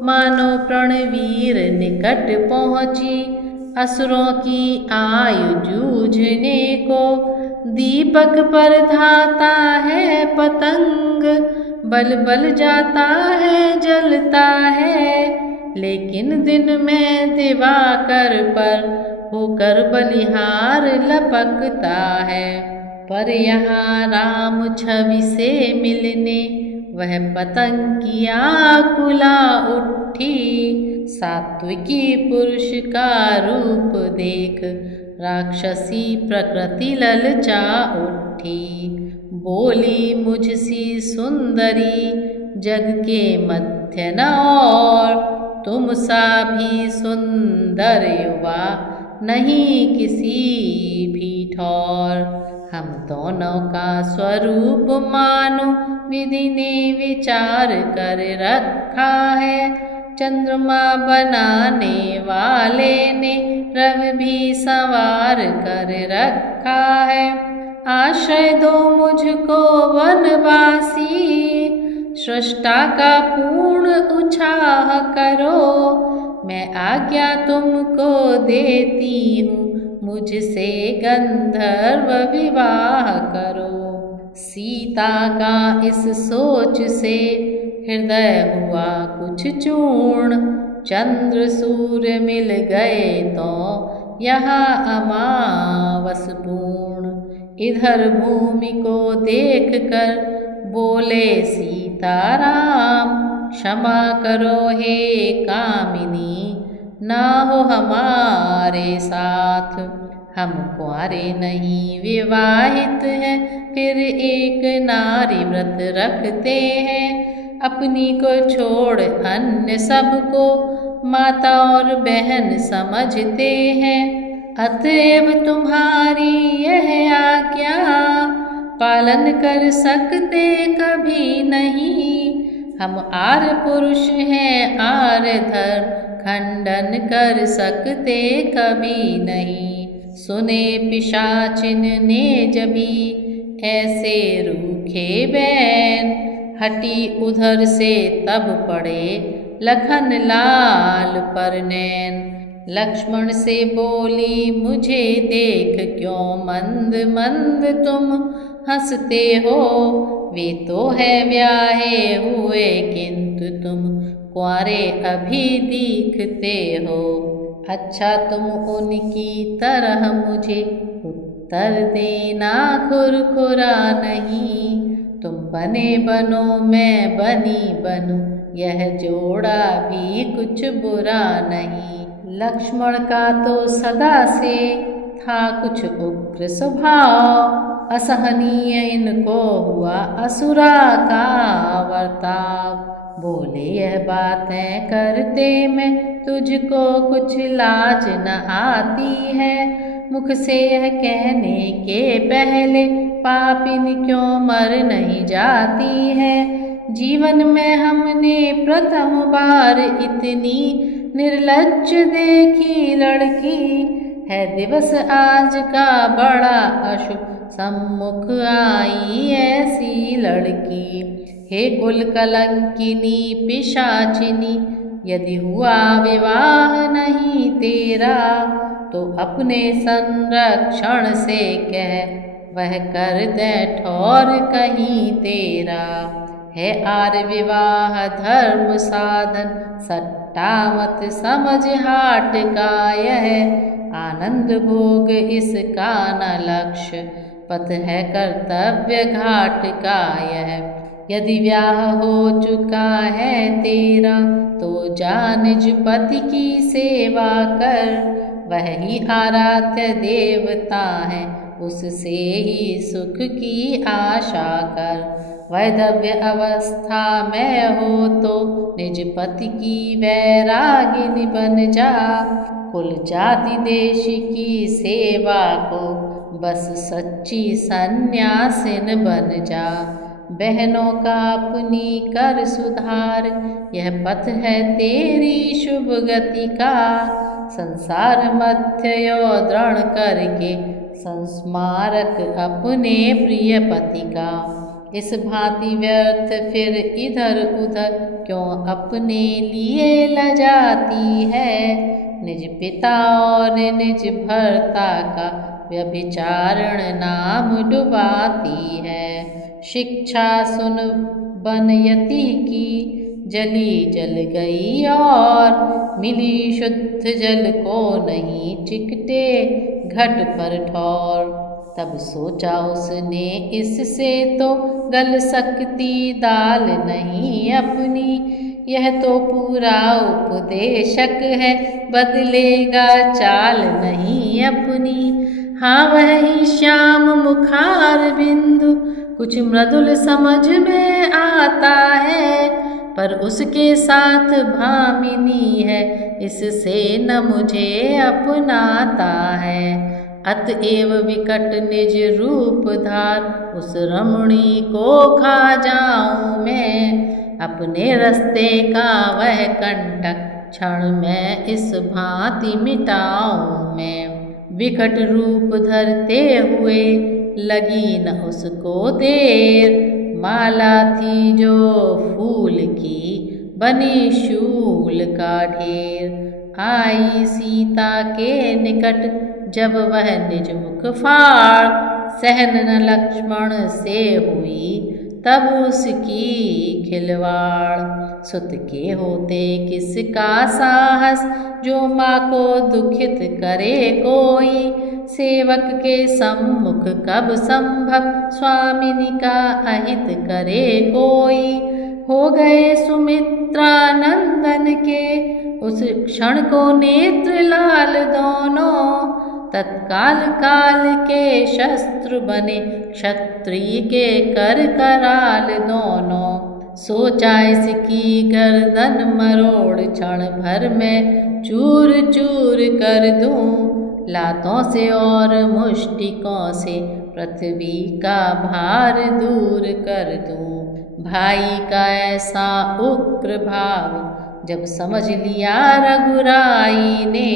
मानो प्रणवीर निकट पहुँची असुरों की आयु जूझने को। दीपक पर धाता है पतंग, बल बल जाता है जलता है, लेकिन दिन में दिवाकर पर होकर बलिहार लपकता है। पर यहाँ राम छवि से मिलने वह पतंग की आकुला उठी, सात्विकी पुरुष का रूप देख राक्षसी प्रकृति ललचा उठी। बोली मुझसी सुंदरी जग के मध्य न और, तुम सा भी सुंदर युवा नहीं किसी भी ठौर। हम दोनों का स्वरूप मानो विधि ने विचार कर रखा है, चंद्रमा बनाने वाले ने रवि भी संवार कर रखा है। आश्रय दो मुझको वनवासी, सृष्टा का पूर्ण उछाह करो, मैं आज्ञा तुमको देती हूँ मुझसे गंधर्व विवाह करो। सीता का इस सोच से हृदय हुआ कुछ चूर्ण, चंद्र सूर्य मिल गए तो यहाँ अमावस पूर्ण। इधर भूमि को देख कर बोले सीताराम, क्षमा करो हे कामिनी ना हो हमारे साथ। हम कुंवारे नहीं विवाहित हैं, फिर एक नारी व्रत रखते हैं। अपनी को छोड़ अन्य सबको माता और बहन समझते हैं। अतएव तुम्हारी यह आज्ञा पालन कर सकते कभी नहीं। हम आर्य पुरुष हैं, आर्य धर्म खंडन कर सकते कभी नहीं। सुने पिशाचिन ने जभी ऐसे रूखे बैन, हटी उधर से तब पड़े लखन लाल पर नैन। लक्ष्मण से बोली मुझे देख क्यों मंद मंद तुम हंसते हो, वे तो है ब्याहे हुए किंतु तुम कुंवारे अभी दिखते हो। अच्छा तुम उनकी तरह मुझे उत्तर देना खुरखुरा नहीं। तुम बने बनो मैं बनी बनूं, यह जोड़ा भी कुछ बुरा नहीं। लक्ष्मण का तो सदा से था कुछ उग्र स्वभाव, असहनीय इनको हुआ असुरा का वर्ताव। बोले यह बातें करते में तुझको कुछ लाज न आती है, मुख से यह कहने के पहले पापिन क्यों मर नहीं जाती है। जीवन में हमने प्रथम बार इतनी निर्लज्ज देखी लड़की, है दिवस आज का बड़ा अशुभ, सम्मुख आई ऐसी लड़की। हे कुल कलंकिनी पिशाचिनी, यदि हुआ विवाह नहीं तेरा, तो अपने संरक्षण से कह वह कर दे ठौर कहीं तेरा। है आर्य विवाह धर्म साधन, सट्टा मत समझ हाट का यह, आनंद भोग इसका न लक्ष्य, पथ है कर्तव्य घाट का यह। यदि ब्याह हो चुका है तेरा, तो जा निज पति की सेवा कर, वह ही आराध्य देवता है, उससे ही सुख की आशा कर। वैधव्य अवस्था में हो तो निज पति की वैरागिनी बन जा। कुल जाति देश की सेवा को बस सच्ची सन्यासिन बन जा। बहनों का अपनी कर सुधार, यह पथ है तेरी शुभ गति का। संसार मध्य दृढ़ करके संस्मारक अपने प्रिय पति का। इस भांति व्यर्थ फिर इधर उधर क्यों अपने लिए लजाती है। निज पिता और निज भर्ता का व्यभिचारण नाम डुबाती है। शिक्षा सुन बनयति की जली जल गई और मिली शुद्ध जल को नहीं चिकटे घट पर ठौर। तब सोचा उसने इससे तो गल सकती दाल नहीं अपनी। यह तो पूरा उपदेशक है, बदलेगा चाल नहीं अपनी। हाँ वही श्याम मुखार बिंदु कुछ मृदुल समझ में आता है, पर उसके साथ भामिनी है, इससे न मुझे अपनाता है। अतएव विकट निज रूप धार उस रमणी को खा जाऊं मैं। अपने रास्ते का वह कंटक क्षण में इस भांति मिटाऊं मैं। विकट रूप धरते हुए लगी न उसको देर, माला थी जो फूल की बनी शूल का ढेर। आई सीता के निकट जब वह निज मुख फाड़, सहन न लक्ष्मण से हुई तब उसकी खिलवाड़। सुत के होते किसका साहस, जो माँ को दुखित करे कोई। सेवक के सम्मुख कब संभव, स्वामिनी का अहित करे कोई। हो गए सुमित्रा नंदन के उस क्षण को नेत्र लाल दोनों। तत्काल काल के शस्त्र बने क्षत्रिय के कर कराल दोनों। सोचा इसकी गर्दन मरोड़ क्षण भर में चूर चूर कर दूं। लातों से और मुष्टिकों से पृथ्वी का भार दूर कर दूं। भाई का ऐसा उग्र भाव जब समझ लिया रघुराई ने,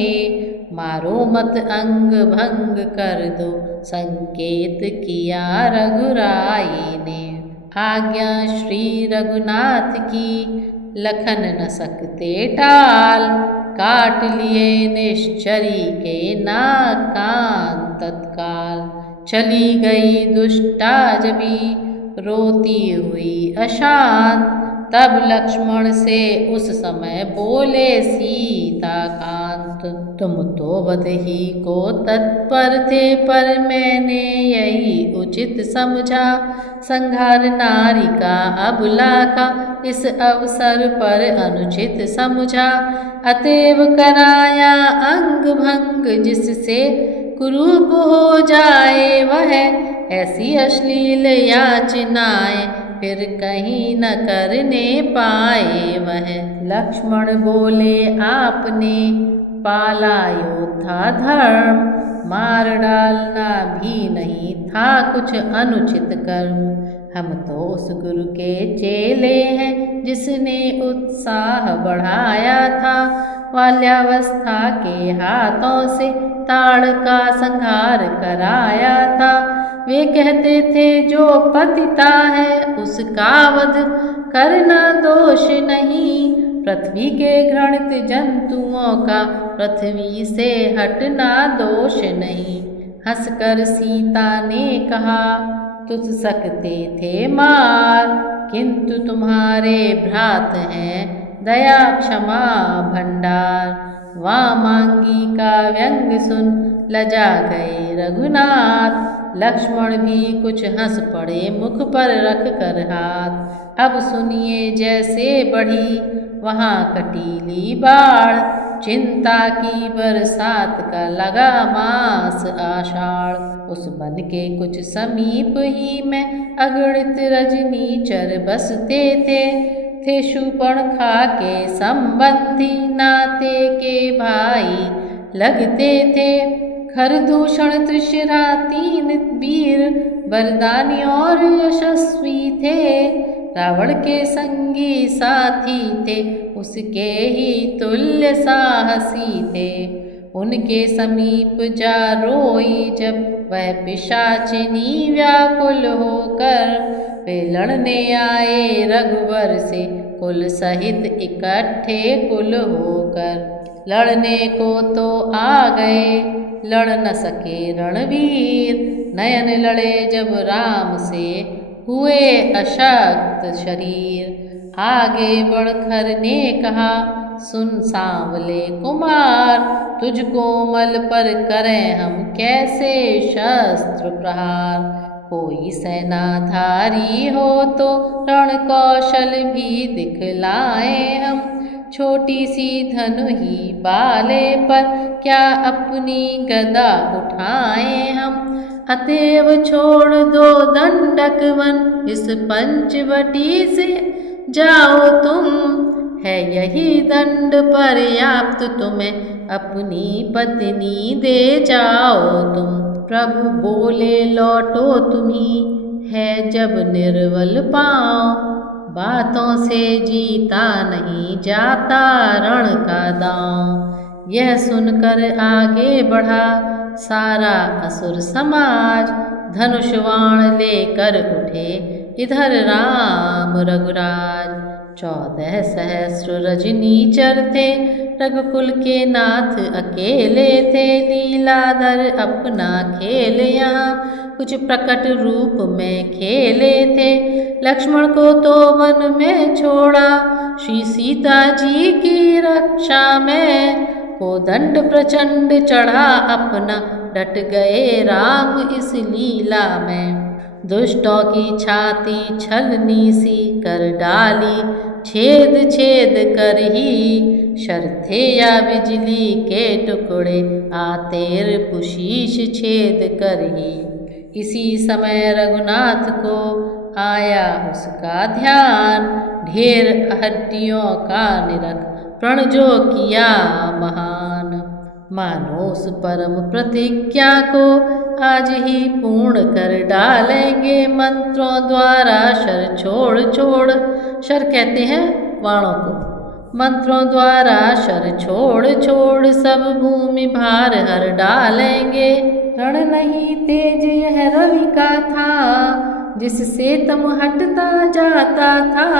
मारो मत अंग भंग कर दो संकेत किया रघुराई ने। आज्ञा श्री रघुनाथ की लखन न सकते टाल, काट लिए निश्चरी के नाक कान तत्काल। चली गई दुष्टा जबी रोती हुई अशांत, तब लक्ष्मण से उस समय बोले सीताकांत। तुम तो वध ही को तत्पर थे, पर मैंने यही उचित समझा। संहार नारी का अबला का इस अवसर पर अनुचित समझा। अतएव कराया अंग भंग जिससे कुरूप हो जाए वह। ऐसी अश्लील याचनाएं फिर कहीं न करने पाए वह। लक्ष्मण बोले आपने पाला योद्धा धर्म, मार डालना भी नहीं था कुछ अनुचित कर्म। हम तो उस गुरु के चेले हैं जिसने उत्साह बढ़ाया था। बाल्यावस्था के हाथों से ताड़ का संहार कराया था। वे कहते थे जो पतिता है उसका वध करना दोष नहीं। पृथ्वी के घृणित जंतुओं का पृथ्वी से हटना दोष नहीं। हंसकर सीता ने कहा तुझ सकते थे मार, किंतु तुम्हारे भ्रात हैं दया क्षमा भंडार। वामांगी का व्यंग सुन लजा गए रघुनाथ। लक्ष्मण भी कुछ हंस पड़े मुख पर रख कर हाथ। अब सुनिए जैसे बढ़ी वहाँ कटीली बाढ़, चिंता की बरसात का लगा मास आषाढ़। उस वन के कुछ समीप ही में अगणित रजनीचर बसते थे शूर्पणखा के संबंधी, नाते के भाई लगते थे। खरदूषण त्रिशिरा 3 वीर वरदानी और यशस्वी थे। रावण के संगी साथी थे, उसके ही तुल्य साहसी थे। उनके समीप जा रोई जब वह पिशाचिनी व्याकुल होकर, वे लड़ने आए रघुवर से कुल सहित इकट्ठे कुल होकर। लड़ने को तो आ गए, लड़ न सके रणवीर, नयन लड़े जब राम से हुए अशक्त शरीर। आगे बढ़कर ने कहा, सुन सांवले कुमार, तुझको मल पर करें हम कैसे शस्त्र प्रहार। कोई सेनाधारी हो तो रण कौशल भी दिखलाएं हम, छोटी सी धनु ही बाले पर क्या अपनी गदा उठाएं हम। अतएव छोड़ दो दंडक वन, इस पंचवटी से जाओ तुम, है यही दंड पर्याप्त तुम्हें, अपनी पत्नी दे जाओ तुम। प्रभु बोले लौटो तुम्ही, है जब निर्बल पाँव, बातों से जीता नहीं जाता रण का दांव। यह सुनकर आगे बढ़ा सारा असुर समाज, धनुष बाण लेकर उठे इधर राम रघुराज। 14 सहस्र रजनीचर थे, रघुकुल के नाथ अकेले थे। लीलाधर अपना खेल यहाँ कुछ प्रकट रूप में खेले थे। लक्ष्मण को तो वन में छोड़ा, श्री सीता जी की रक्षा में। कोदंड प्रचंड चढ़ा अपना, डट गए राम इस लीला में। दुष्टों की छाती छलनी सी कर डाली, छेद छेद कर ही, शर्थे या बिजली के टुकड़े आतेर पुशीष छेद कर ही। इसी समय रघुनाथ को आया उसका ध्यान, ढेर हड्डियों का निरख प्रण जो किया महान। मानो उस परम प्रतिज्ञा को आज ही पूर्ण कर डालेंगे, मंत्रों द्वारा शर छोड़ छोड़, शर कहते हैं वाणों को, मंत्रों द्वारा शर छोड़ छोड़ सब भूमि भार हर डालेंगे। रण नहीं तेज यह रवि का था, जिससे तम हटता जाता था।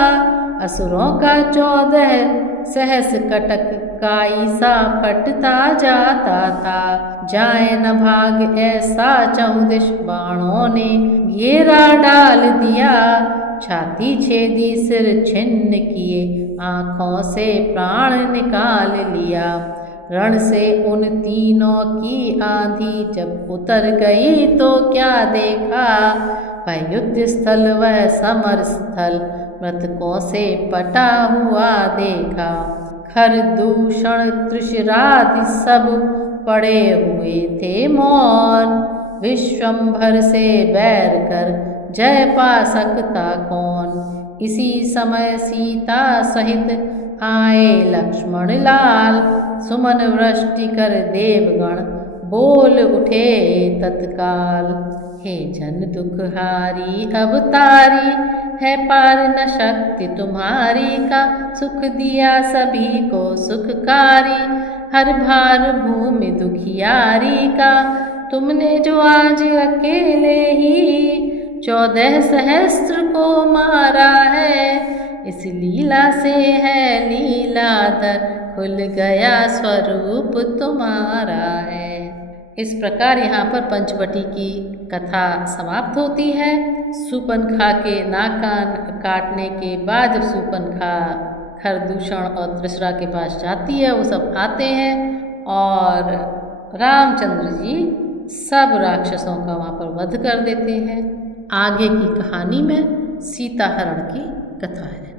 असुरों का 14 सहस कटक काई सा फटता जाता था। जाए न भाग ऐसा 14 बाणों ने घेरा डाल दिया। छाती छेदी सिर छिन्न किए, आँखों से प्राण निकाल लिया। रण से उन तीनों की आंधी जब उतर गई तो क्या देखा, वह युद्ध स्थल वह समर स्थल मृतकों से पटा हुआ देखा। खरदूषण त्रिशिरादि सब पड़े हुए थे मौन, विश्वम्भर से बैर कर जय पा सकता कौन। इसी समय सीता सहित आए लक्ष्मण लाल, सुमन वृष्टि कर देवगण बोल उठे तत्काल। हे जन दुखहारी अवतारी, है पार न शक्ति तुम्हारी का। सुख दिया सभी को सुखकारी, हर भार भूमि दुखियारी का। तुमने जो आज अकेले ही 14 सहस्त्र को मारा है, इस लीला से है लीलाधर, खुल गया स्वरूप तुम्हारा है। इस प्रकार यहाँ पर पंचवटी की कथा समाप्त होती है। शूर्पणखा के नाक काटने के बाद जब शूर्पणखा खरदूषण और त्रिशरा के पास जाती है, वो सब आते हैं और रामचंद्र जी सब राक्षसों का वहाँ पर वध कर देते हैं। आगे की कहानी में सीता हरण की कथा है।